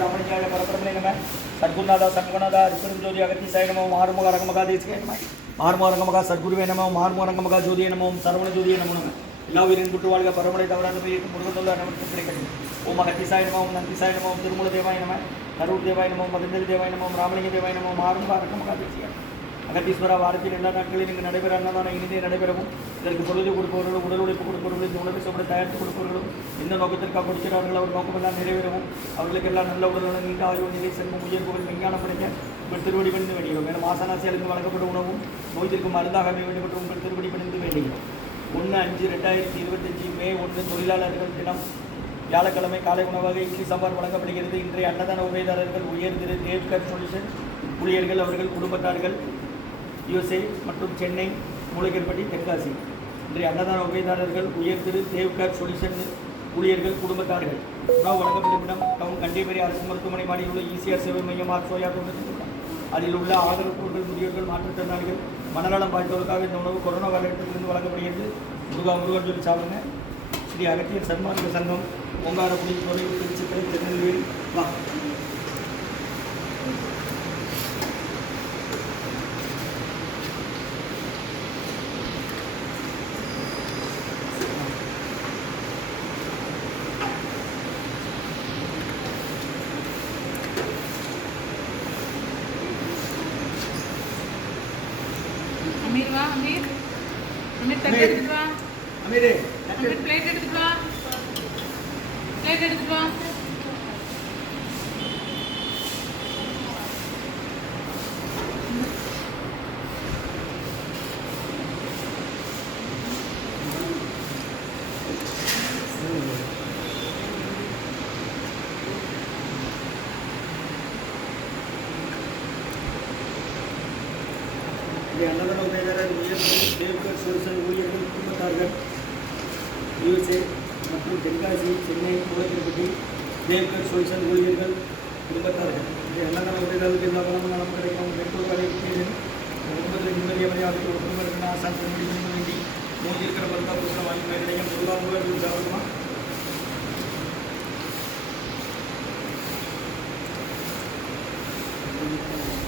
ரமணியாய பரபரமனை ரிசரும் ஜோதி சங்கநாதா ரிப்பெருஞ்சோதி அகத்தீசாய நமோ மாறுமுக ரங்கமகா தேசிகாய நம மாறுமுக ரங்கமகா சத்குருவே நமோ மாறுமுக ரங்கமகா ஜோதிய நமோ சரவண ஜோதிய நமோ நம எல்லா உயிரின் குட்டு வாழ்க பரமலை தவறாத போய் முருகத்தொல்ல நமக்கு கிடைக்கட்டும் ஓம் அகத்தீசாய நமோ ஓம் நந்திசாய நமோ ஓம் திருமூல தேவாய நம கரூர் தேவாய நமோ மதந்தரி தேவாய நமோ ராமலிங்க தேவாய நமோ மாறுமுக ரங்கமகா தேசிகாய அகத்தீஸ்வரா வாரத்தில் எல்லா நாட்களிலும் இங்கு நடைபெற அன்னதான இனிதே நடைபெறவும். இதற்கு பொழுது கொடுப்பவர்களும் உடல் உழைப்பு கொடுப்பவர்களும் இந்த உணவை சாப்பிட தயாரித்து கொடுப்பவர்களும் இந்த நோக்கத்திற்காக கொடுக்கிறார்கள் அவர் நோக்கமெல்லாம் நிறைவேறவும். அவர்களுக்கெல்லாம் நல்ல உடல்நலம் நீண்ட ஆய்வு நிலை செல்வம் உயர் புகழ் விஞ்ஞானம் படைக்க உங்கள் திருவடி பணிந்து வேண்டுகிறோம். மேலும் ஆசனாசியிலிருந்து வழங்கப்பட்ட உணவும் நோய்த்திற்கு மருந்தாக அமைய வேண்டுபட்டு உங்கள் திருவடி பணிந்து வேண்டுகிறோம். ஒன்று அஞ்சு ரெண்டாயிரத்தி இருபத்தஞ்சி மே ஒன்று தொழிலாளர்கள் தினம். வியாழக்கிழமை காலை உணவாக இட்லி சாம்பார் வழங்கப்படுகிறது. இன்றைய அன்னதான உபயதாரர்கள் உயர் தேவ்கர் சொல்யூஷன் ஊழியர்கள் அவர்கள் குடும்பத்தார்கள். யுஎஸ்ஏ மற்றும் சென்னை மூலகர்பட்டி தென்காசி. இன்றைய அன்னதான உபயதாரர்கள் உயர் திரு தேவ்கர் சொல்யூஷன் ஊழியர்கள் குடும்பத்தார்கள். உணவு வழங்கப்படும் இடம் டவுன் கண்டிப்பேரி அரசு மருத்துவமனை மாடியில் உள்ள இசிஆர் சேவை மையம் ஆர்சோயா அதில் உள்ள ஆதரவுகள் முதியோர்கள் மாற்றுத்திறனாளிகள் மனநலம் பாதித்தவர்களுக்காக இந்த உணவு கொரோனா காலகட்டத்திலிருந்து வழங்கப்படுகிறது. முருகா முருகன் சொல்லி சாப்பிடுங்க. ஸ்ரீ அகத்தியர் சன்மார்க்க சங்கம் ஓங்காரக்குடி துறை திருச்சிக்கலை திருநெல்வேலி. வா. అమీర్ వా అమీర్? అమీర్ తగ్గ ఎత్తుకు వా. అమీర్. ప్లేట్ ఎత్తుకు వా? ప్లేట్ ఎత్తుకు வா பிளேட் எடுத்துட்டு வா இந்த அன்னதான உபயதாரர் உயர் தேவ்கர் சொல்யூஷன் ஊழியர்கள் குடும்பத்தார்கள் யுஎஸ்ஏ மற்றும் தென்காசி சென்னை மூலக்கிருப்பட்டி தேவ்கர் சொல்யூஷன் ஊழியர்கள் குடும்பத்தார்கள் இந்த அன்னதான உபயதாரர்களுக்கு எல்லா வளமும் நலம் கிடைக்கும் பெற்றோர் வேலை குடும்பத்தில் நிம்மதியை மரியாதைக்கு ஒற்றுமை இருக்கணும் ஆசான் பெண்மணி பண்ண வேண்டி மூஞ்சி இருக்கிற மருந்தா புத்தகம் வாங்கி கிடைக்கும் முருகா முருகன் சாப்பிடுமா அம்மா வாங்க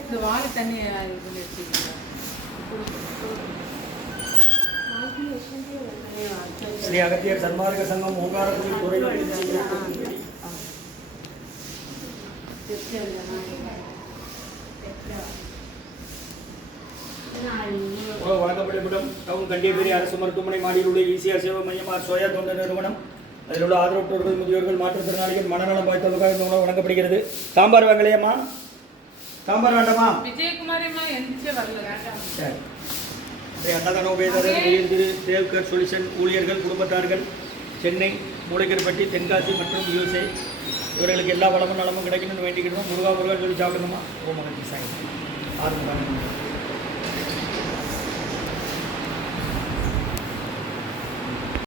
இந்த வாழை தண்ணி இது பண்ணி வச்சுக்கிங்க. ஸ்ரீ அகத்தியர் சன்மார்க்க சங்கம் ஓங்காரக்குடி துறை வழங்கப்படும் டவுன் கண்டியப்பேரி அரசு மருத்துவமனை மாடியில் உள்ள ஈசிஆர் சேவை மையம் ஆர் சோயா தொண்டு நிறுவனம். அதில் உள்ள ஆதரவற்றோர்கள் முதியோர்கள் மாற்றுத்திறனாளிகள் மனநலம் இந்த உணவு வழங்கப்படுகிறது. சாம்பார் வாங்கலையம்மா? சாம்பார் வேண்டாமா? விஜயகுமாரி சரி. ஸ்ரீ அன்னதான திரு தேவ்கர் சொல்யூஷன் ஊழியர்கள் குடும்பத்தார்கள் சென்னை மூளைக்கர்பட்டி தென்காசி மற்றும் யூஎஸ்ஏ இவர்களுக்கு எல்லா வளமும் நலமும் கிடைக்கணும்னு வேண்டிக்கிட்டோம் முருகா முருகா சொல்லி சாப்பிடணுமா ஓம் மகன் சாய் ஆரம்பம்